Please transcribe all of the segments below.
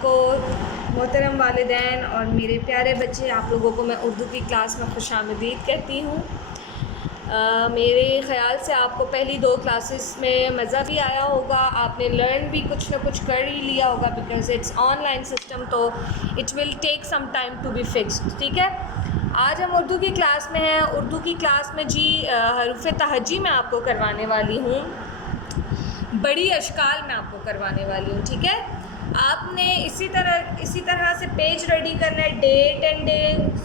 आपको मोहतरम वालिदैन और मेरे प्यारे बच्चे, आप लोगों को मैं उर्दू की क्लास में खुशामदीद कहती हूँ। मेरे ख़्याल से आपको पहली 2 क्लासेस में मज़ा भी आया होगा, आपने लर्न भी कुछ ना कुछ कर ही लिया होगा, बिकॉज़ इट्स ऑनलाइन सिस्टम, तो it will take some time to be fixed. ठीक है, आज हम उर्दू की क्लास में हैं। उर्दू की क्लास में जी हरूफ तहज्जी मैं आपको करवाने वाली हूँ, बड़ी अशकाल में आपको करवाने वाली हूँ। ठीक है, आपने इसी तरह से पेज रेडी करना है, date and day,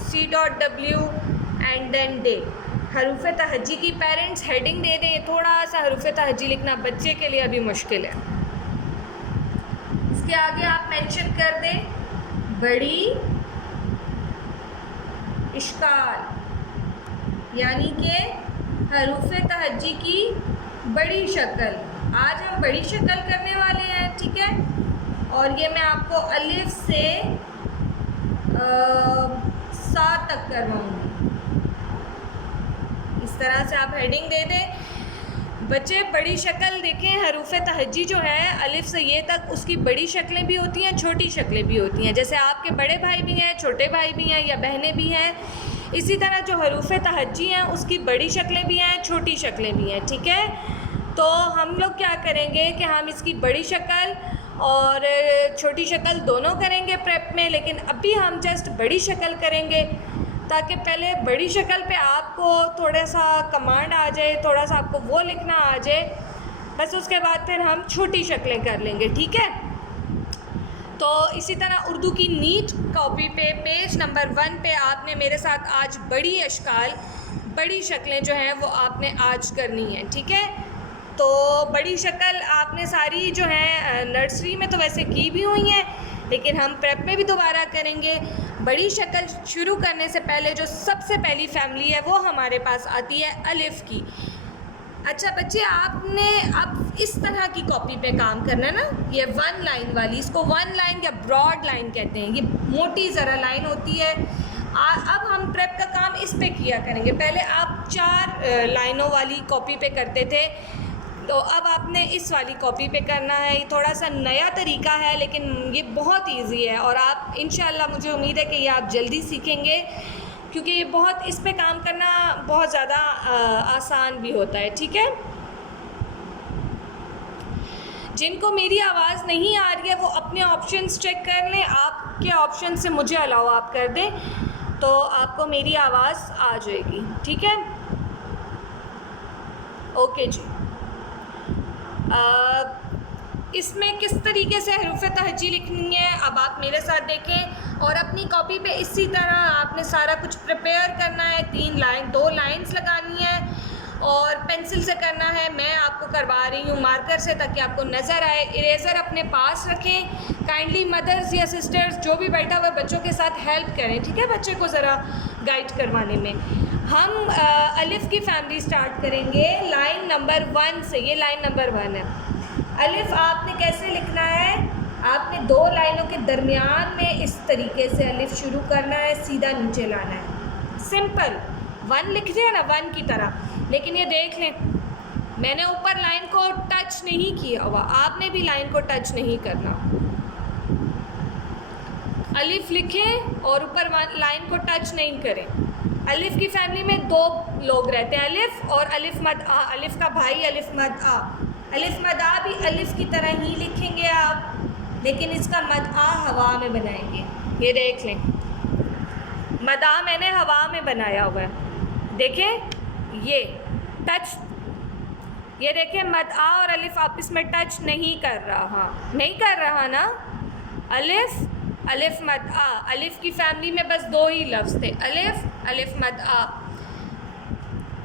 C.W and then day. हरूफ तहज्जी की पेरेंट्स हेडिंग दे दें। थोड़ा सा हरूफ तहज्जी लिखना बच्चे के लिए अभी मुश्किल है। इसके आगे आप मेंशन कर दें बड़ी इश्काल, यानी कि हरूफ तहज्जी की बड़ी शक्ल। आज हम बड़ी शक्ल करने वाले हैं। ठीक है, और ये मैं आपको अलिफ से सा तक करवाऊँगी। इस तरह से आप हेडिंग दे दें। बच्चे बड़ी शक्ल देखें, हरूफ तहज्जी जो है अलिफ से ये तक, उसकी बड़ी शक्लें भी होती हैं, छोटी शक्लें भी होती हैं। जैसे आपके बड़े भाई भी हैं, छोटे भाई भी हैं या बहनें भी हैं, इसी तरह जो हरूफ तहज्जी हैं उसकी बड़ी शक्लें भी हैं, छोटी शक्लें भी हैं। ठीक है, तो हम लोग क्या करेंगे कि हम इसकी बड़ी शक्ल और छोटी शक्ल दोनों करेंगे प्रेप में, लेकिन अभी हम जस्ट बड़ी शक्ल करेंगे ताकि पहले बड़ी शक्ल पे आपको थोड़ा सा कमांड आ जाए, थोड़ा सा आपको वो लिखना आ जाए, बस उसके बाद फिर हम छोटी शक्लें कर लेंगे। ठीक है, तो इसी तरह उर्दू की नीट कॉपी पे पेज नंबर 1 पे आपने मेरे साथ आज बड़ी अशकाल, बड़ी शक्लें जो हैं वो आपने आज करनी है। ठीक है, तो बड़ी शक्ल आपने सारी जो है नर्सरी में तो वैसे की भी हुई हैं, लेकिन हम प्रेप में भी दोबारा करेंगे। बड़ी शक्ल शुरू करने से पहले जो सबसे पहली फैमिली है वो हमारे पास आती है अलिफ की। अच्छा बच्चे, आपने अब इस तरह की कॉपी पे काम करना है ना, ये 1 लाइन वाली, इसको 1 लाइन या ब्रॉड लाइन कहते हैं, ये मोटी ज़रा लाइन होती है। अब हम प्रेप का काम इस पे किया करेंगे। पहले आप 4 लाइनों वाली कॉपी पे करते थे, तो अब आपने इस वाली कॉपी पे करना है। ये थोड़ा सा नया तरीका है, लेकिन ये बहुत इजी है और आप इंशाल्लाह, मुझे उम्मीद है कि ये आप जल्दी सीखेंगे, क्योंकि ये बहुत, इस पे काम करना बहुत ज़्यादा आसान भी होता है। ठीक है, जिनको मेरी आवाज़ नहीं आ रही है वो अपने ऑप्शंस चेक कर लें। आपके ऑप्शन से मुझे अलाउ आप कर दें तो आपको मेरी आवाज़ आ जाएगी। ठीक है, ओके जी। इसमें किस तरीके से हरूफ तहज्जी लिखनी है अब आप मेरे साथ देखें, और अपनी कॉपी पे इसी तरह आपने सारा कुछ प्रिपेयर करना है। 2 लाइंस लगानी है और पेंसिल से करना है। मैं आपको करवा रही हूँ मार्कर से ताकि आपको नज़र आए। इरेज़र अपने पास रखें। काइंडली मदर्स या सिस्टर्स जो भी बैठा हुआ बच्चों के साथ हेल्प करें। ठीक है, बच्चे को ज़रा गाइड करवाने में। हम अलिफ की फैमिली स्टार्ट करेंगे लाइन नंबर 1 से। ये लाइन नंबर 1 है। अलिफ आपने कैसे लिखना है, आपने 2 लाइनों के दरमियान में इस तरीके से अलिफ शुरू करना है, सीधा नीचे लाना है। सिंपल 1 लिख दिया ना, 1 की तरह। लेकिन ये देख लें, मैंने ऊपर लाइन को टच नहीं किया हुआ, आपने भी लाइन को टच नहीं करना। अलिफ लिखें और ऊपर लाइन को टच नहीं करें। अलिफ की फैमिली में 2 लोग रहते हैं, अलिफ और अलिफ मद आ। अलिफ का भाई अलिफ मद आ। अलिफ मद आ भी अलिफ की तरह ही लिखेंगे आप, लेकिन इसका मद आ हवा में बनाएंगे। ये देख लें, मद आ मैंने हवा में बनाया हुआ है। देखें ये टच, ये देखें मद आ और अलिफ आपस में टच नहीं कर रहा ना। अलिफ अलिफ मद आ। अलिफ की फैमिली में बस 2 ही लफ्ज़ थे, अलिफ अलिफ मद आ।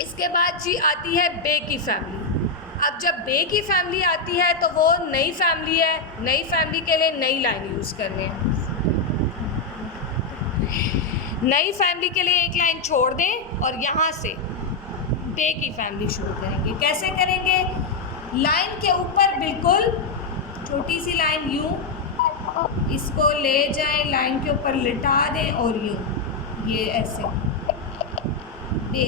इसके बाद जी आती है बे की फैमिली। अब जब बे की फैमिली आती है तो वो नई फैमिली है। नई फैमिली के लिए नई लाइन यूज़ करनी है। नई फैमिली के लिए एक लाइन छोड़ दें और यहाँ से बे की फैमिली शुरू करेंगे। कैसे करेंगे, लाइन के ऊपर बिल्कुल छोटी सी लाइन यूँ, इसको ले जाएं, लाइन के ऊपर लिटा दें और यूँ, ये ऐसे बे,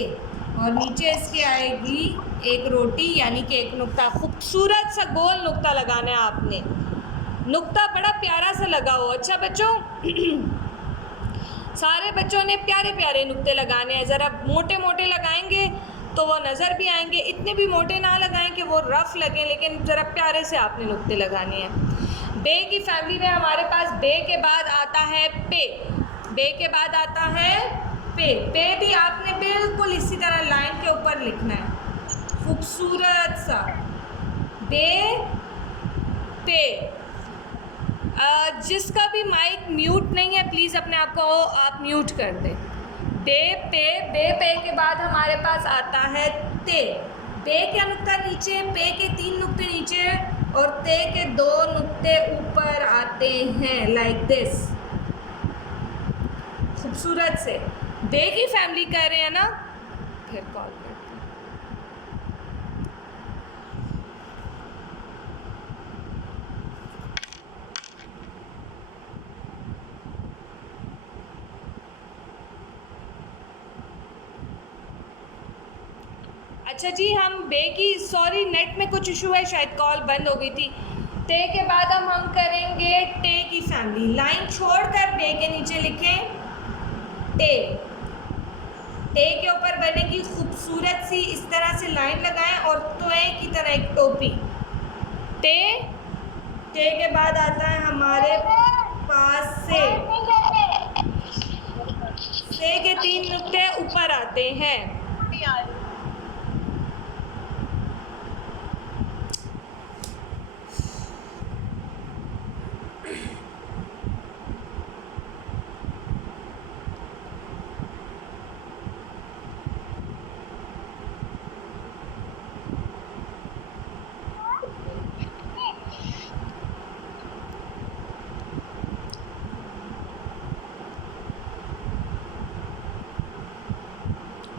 और नीचे इसके आएगी एक रोटी, यानी कि एक नुक्ता। खूबसूरत सा गोल नुक्ता लगाना है आपने। नुक्ता बड़ा प्यारा सा लगा हो। अच्छा बच्चों, सारे बच्चों ने प्यारे प्यारे नुक्ते लगाने हैं। ज़रा मोटे मोटे लगाएंगे तो वो नज़र भी आएंगे, इतने भी मोटे ना लगाएं कि वो रफ़ लगें, लेकिन ज़रा प्यारे से आपने नुक्ते लगाने हैं। बे की फैमिली में हमारे पास बे के बाद आता है पे। बे के बाद आता है पे। पे भी आपने बिल्कुल इसी तरह लाइन के ऊपर लिखना है, खूबसूरत सा बे पे। जिसका भी माइक म्यूट नहीं है प्लीज़ अपने आप को आप म्यूट कर दें। बे पे। बे पे के बाद हमारे पास आता है ते। बे का नुक्ता नीचे, पे के 3 नुक्ते नीचे और ते के 2 नुक्ते ऊपर आते हैं, लाइक दिस, खूबसूरत से। बे की फैमिली कर रहे हैं ना, फिर कॉल करते हैं। अच्छा जी, हम बे की, सॉरी नेट में कुछ इशू है, शायद कॉल बंद हो गई थी। ते के बाद हम करेंगे टे की फैमिली। लाइन छोड़कर बे के नीचे लिखें टे। टे के ऊपर बनेगी खूबसूरत सी इस तरह से लाइन लगाएं और तोए की तरह एक टोपी। टे। टे के बाद आता है हमारे पास से। से के 3 नुक्ते ऊपर आते हैं।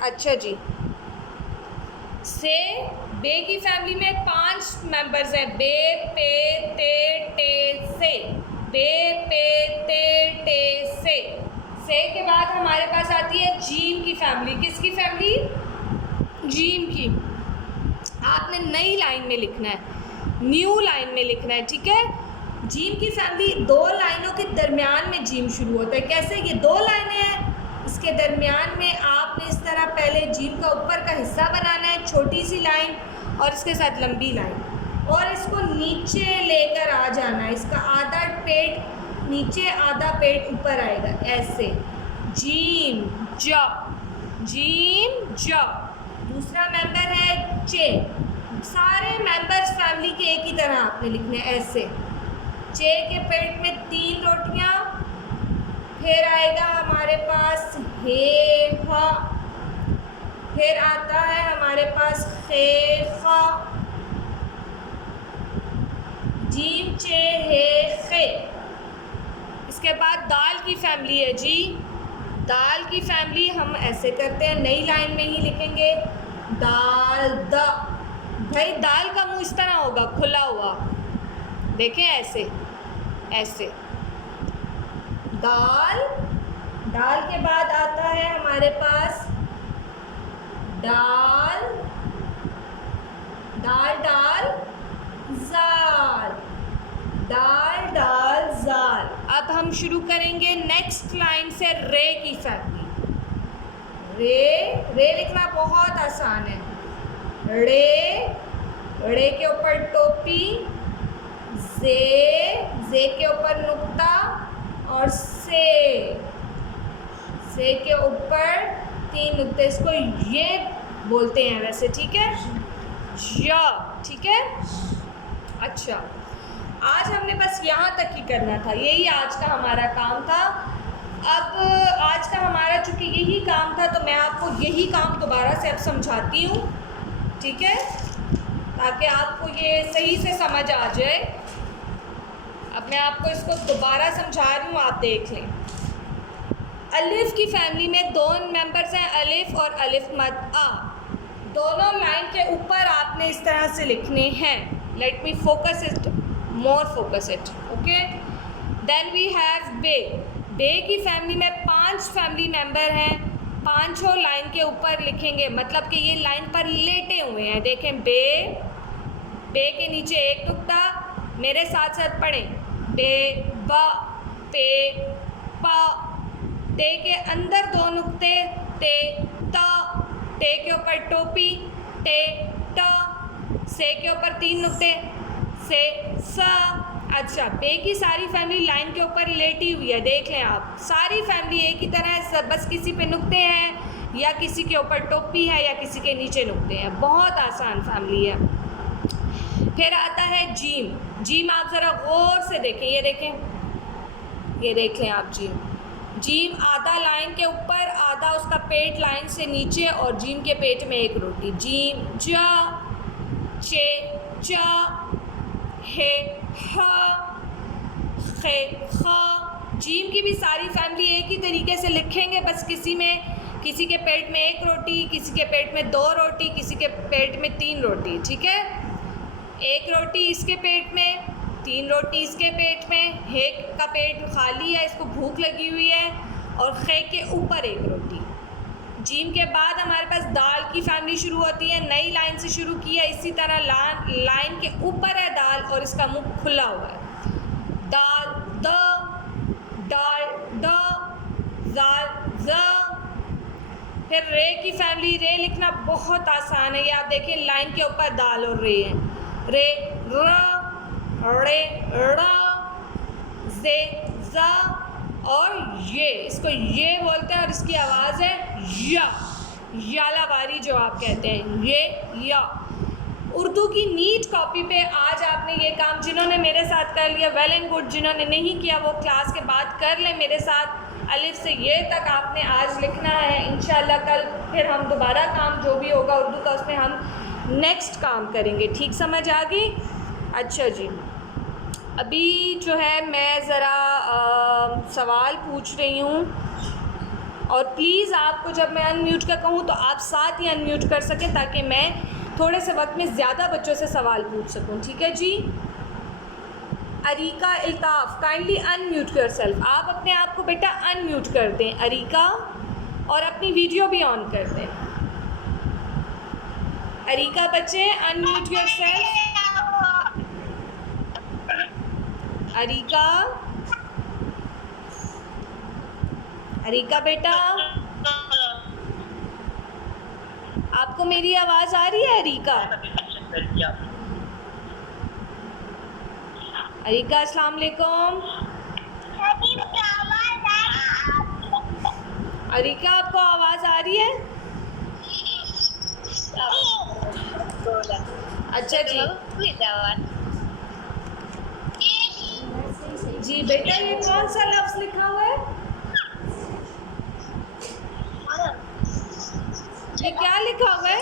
अच्छा जी, से बे की फैमिली में 5 मेंबर्स हैं। बे पे ते टे से। बे पे ते टे से। से के बाद हमारे पास आती है जीम की फैमिली। किसकी फैमिली? जीम की। आपने नई लाइन में लिखना है, न्यू लाइन में लिखना है, ठीक है। जीम की फैमिली 2 लाइनों के दरमियान में जीम शुरू होता है। कैसे? ये 2 लाइनें हैं, इसके दरमियान में आपने इस तरह पहले जीम का ऊपर का हिस्सा बनाना है, छोटी सी लाइन और इसके साथ लंबी लाइन, और इसको नीचे लेकर आ जाना है। इसका आधा पेट नीचे, आधा पेट ऊपर आएगा, ऐसे। जीम ज, जीम ज। दूसरा मेंबर है चे। सारे मेंबर्स फैमिली के एक ही तरह आपने लिखने, ऐसे। चे के पेट में 3 रोटियां, फिर आएगा हमारे पास हे हा, फिर आता है हमारे पास खे खा, जीम चे हे खे। इसके बाद दाल की फैमिली है जी। दाल की फैमिली हम ऐसे करते हैं, नई लाइन में ही लिखेंगे, दाल द। भाई दाल का मुंह इस तरह होगा, खुला हुआ, देखें ऐसे ऐसे। दाल। दाल के बाद आता है हमारे पास दाल, दाल डाल जाल, दाल डाल जाल। अब हम शुरू करेंगे नेक्स्ट लाइन से रे की फैमिली। रे। रे लिखना बहुत आसान है। रे। रे के ऊपर टोपी, जे। जे के ऊपर नुक्ता और से। से के ऊपर 3 नुक्ते, इसको ये बोलते हैं वैसे, ठीक है, या, ठीक है। अच्छा, आज हमने बस यहाँ तक ही करना था, यही आज का हमारा काम था। अब आज का हमारा चूँकि यही काम था तो मैं आपको यही काम दोबारा से अब समझाती हूँ, ठीक है, ताकि आपको ये सही से समझ आ जाए। अब मैं आपको इसको दोबारा समझा रही हूँ, आप देख लें। अलिफ की फैमिली में 2 मेंबर्स हैं, अलिफ और अलिफ मद आ। दोनों लाइन के ऊपर आपने इस तरह से लिखने हैं। Let me focus it, more focus it, okay. Then we have बे। बे की फैमिली में 5 फैमिली मेंबर हैं, 5 लाइन के ऊपर लिखेंगे, मतलब कि ये लाइन पर लेटे हुए हैं। देखें, बे। बे के नीचे 1 टुकड़ा, मेरे साथ साथ पढ़ें, डे, ब, पे, प, टे के अंदर 2 नुक्ते, ते, त, टे के ऊपर टोपी, टे, ट, से के ऊपर 3 नुक्ते, से, स। अच्छा, पे की सारी फैमिली लाइन के ऊपर लेटी हुई है, देख लें आप, सारी फैमिली एक ही तरह है, बस किसी पे नुक्ते हैं या किसी के ऊपर टोपी है या किसी के नीचे नुक्ते हैं, बहुत आसान फैमिली है। फिर आता है जीम। जीम आप ज़रा गौर से देखें, ये देखें, ये देख लें आप जीम। जीम आधा लाइन के ऊपर, आधा उसका पेट लाइन से नीचे, और जीम के पेट में एक रोटी। जीम, ज, चे, च, हे, ह, खे, ख। जीम की भी सारी फैमिली एक ही तरीके से लिखेंगे, बस किसी के पेट में 1 रोटी, किसी के पेट में 2 रोटी, किसी के पेट में 3 रोटी, ठीक है। 1 रोटी इसके पेट में, 3 रोटी इसके पेट में, हे का पेट खाली है, इसको भूख लगी हुई है, और खे के ऊपर 1 रोटी। जीम के बाद हमारे पास दाल की फैमिली शुरू होती है, नई लाइन से शुरू की है, इसी तरह लाइन के ऊपर है दाल और इसका मुंह खुला हुआ है। दाल, द, डाल, द, जाल, ज। फिर रे की फैमिली, रे लिखना बहुत आसान है, ये आप देखें लाइन के ऊपर दाल और रे है। रे, र, रे, र, जे, ज, और ये, इसको ये बोलते हैं, और इसकी आवाज़ है या, यालाबारी जो आप कहते हैं, ये या। उर्दू की नीट कॉपी पे आज आपने ये काम, जिन्होंने मेरे साथ कर लिया वेल एंड गुड, जिन्होंने नहीं किया वो क्लास के बाद कर लें मेरे साथ। अलिफ से ये तक आपने आज लिखना है। इंशाल्लाह कल फिर हम दोबारा काम जो भी होगा उर्दू का, उसमें हम नेक्स्ट काम करेंगे। ठीक समझ आ गई? अच्छा जी, अभी जो है मैं ज़रा सवाल पूछ रही हूँ, और प्लीज़ आपको जब मैं अनम्यूट का कहूँ तो आप साथ ही अनम्यूट कर सकें, ताकि मैं थोड़े से वक्त में ज़्यादा बच्चों से सवाल पूछ सकूँ, ठीक है जी। अरीका, इल्ताफ़, काइंडली अनम्यूट योरसेल्फ। आप अपने आप को बेटा अनम्यूट कर दें अरीका, और अपनी वीडियो भी ऑन कर दें। अरीका बच्चे अनम्यूट योरसेल्फ। अरीका, अरीका बेटा, आपको मेरी आवाज़ आ रही है अरीका? अरीका अस्सलाम वालेकुम। अरीका आपको आवाज़ आ रही है? अच्छा जी जी बेटा, ये कौन सा लफ्ज़ लिखा हुआ है? ये क्या लिखा हुआ है?